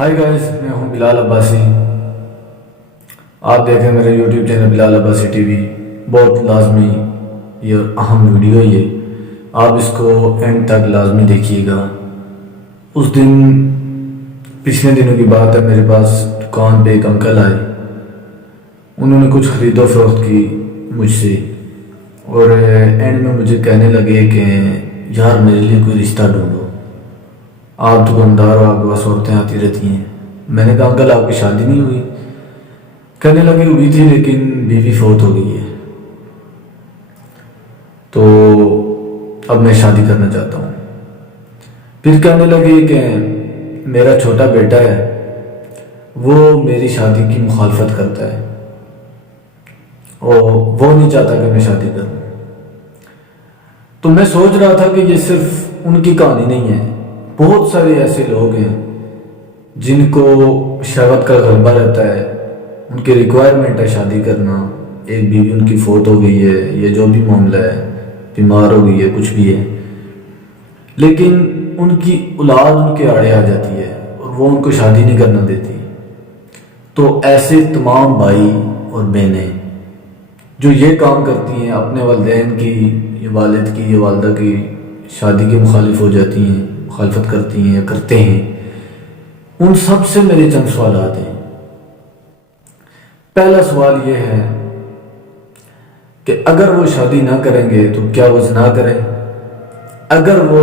High guys, میں ہوں بلال عباسی. آپ دیکھیں میرے یوٹیوب چینل بلال عباسی ٹی وی. بہت لازمی یہ اہم ویڈیو یہ، آپ اس کو اینڈ تک لازمی دیکھیے گا. اس دن پچھلے دنوں کی بات ہے، میرے پاس دکان پہ ایک انکل آئے. انہوں نے کچھ خرید و فروخت کی مجھ سے، اور اینڈ میں مجھے کہنے لگے کہ یار میرے لیے کوئی رشتہ ڈھونڈو، آپ دکاندار ہو، آپ کے پاس عورتیں آتی رہتی ہیں. میں نے کہا انکل آپ کی شادی نہیں ہوئی؟ کہنے لگے ہوئی تھی لیکن بیوی فوت ہو گئی ہے، تو اب میں شادی کرنا چاہتا ہوں. پھر کہنے لگے کہ میرا چھوٹا بیٹا ہے، وہ میری شادی کی مخالفت کرتا ہے اور وہ نہیں چاہتا کہ میں شادی کروں. تو میں سوچ رہا تھا کہ یہ صرف ان کی کہانی نہیں ہے، بہت سارے ایسے لوگ ہیں جن کو شہوت کا غلبہ رہتا ہے، ان کی ریکوائرمنٹ ہے شادی کرنا. ایک بیوی ان کی فوت ہو گئی ہے، یہ جو بھی معاملہ ہے، بیمار ہو گئی ہے، کچھ بھی ہے، لیکن ان کی اولاد ان کے آڑے آ جاتی ہے اور وہ ان کو شادی نہیں کرنا دیتی. تو ایسے تمام بھائی اور بہنیں جو یہ کام کرتی ہیں، اپنے والدین کی، یہ والد کی، یہ والدہ کی شادی کے مخالف ہو جاتی ہیں، مخالفت کرتی ہیں یا کرتے ہیں، ان سب سے میرے چند سوالات ہیں. پہلا سوال یہ ہے کہ اگر وہ شادی نہ کریں گے تو کیا وہ زنا کریں؟ اگر وہ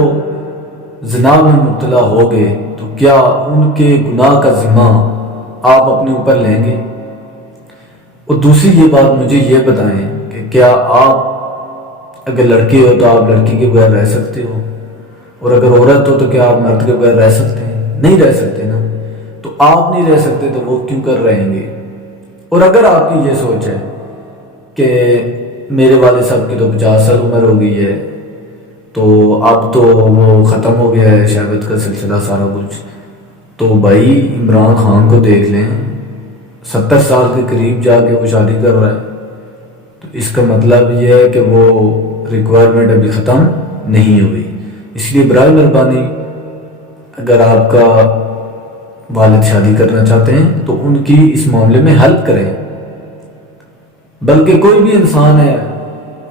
زنا میں مبتلا ہو گئے تو کیا ان کے گناہ کا ذمہ آپ اپنے اوپر لیں گے؟ اور دوسری یہ بات مجھے یہ بتائیں کہ کیا آپ اگر لڑکے ہو تو آپ لڑکی کے بغیر رہ سکتے ہو، اور اگر عورت ہو تو کیا آپ مرد کے بغیر رہ سکتے ہیں؟ نہیں رہ سکتے نا. تو آپ نہیں رہ سکتے تو وہ کیوں کر رہیں گے؟ اور اگر آپ کی یہ سوچ ہے کہ میرے والد صاحب کی تو 50 سال عمر ہو گئی ہے، تو اب تو وہ ختم ہو گیا ہے شہوت کا سلسلہ سارا کچھ، تو بھائی عمران خان کو دیکھ لیں، 70 سال کے قریب جا کے وہ شادی کر رہا ہے. تو اس کا مطلب یہ ہے کہ وہ ریکوائرمنٹ ابھی ختم نہیں ہوئی. اس لیے برائے مہربانی اگر آپ کا والد شادی کرنا چاہتے ہیں تو ان کی اس معاملے میں ہیلپ کریں. بلکہ کوئی بھی انسان ہے،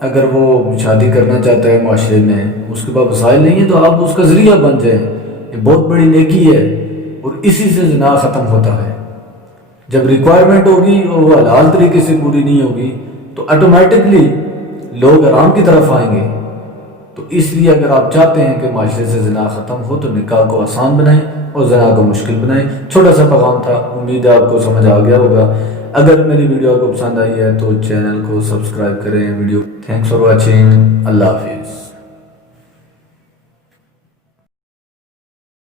اگر وہ شادی کرنا چاہتا ہے معاشرے میں، اس کے پاس وسائل نہیں ہیں، تو آپ اس کا ذریعہ بن جائیں. یہ بہت بڑی نیکی ہے، اور اسی سے زنا ختم ہوتا ہے. جب ریکوائرمنٹ ہوگی اور وہ حلال طریقے سے پوری نہیں ہوگی تو آٹومیٹکلی لوگ آرام کی طرف آئیں گے. تو اس لیے اگر آپ چاہتے ہیں کہ معاشرے سے زنا ختم ہو تو نکاح کو آسان بنائیں اور زنا کو مشکل بنائیں. چھوٹا سا پیغام تھا، امید ہے آپ کو سمجھ آ گیا ہوگا. اگر میری ویڈیو آپ کو پسند آئی ہے تو چینل کو سبسکرائب کریں. Video thanks for watching. اللہ حافظ.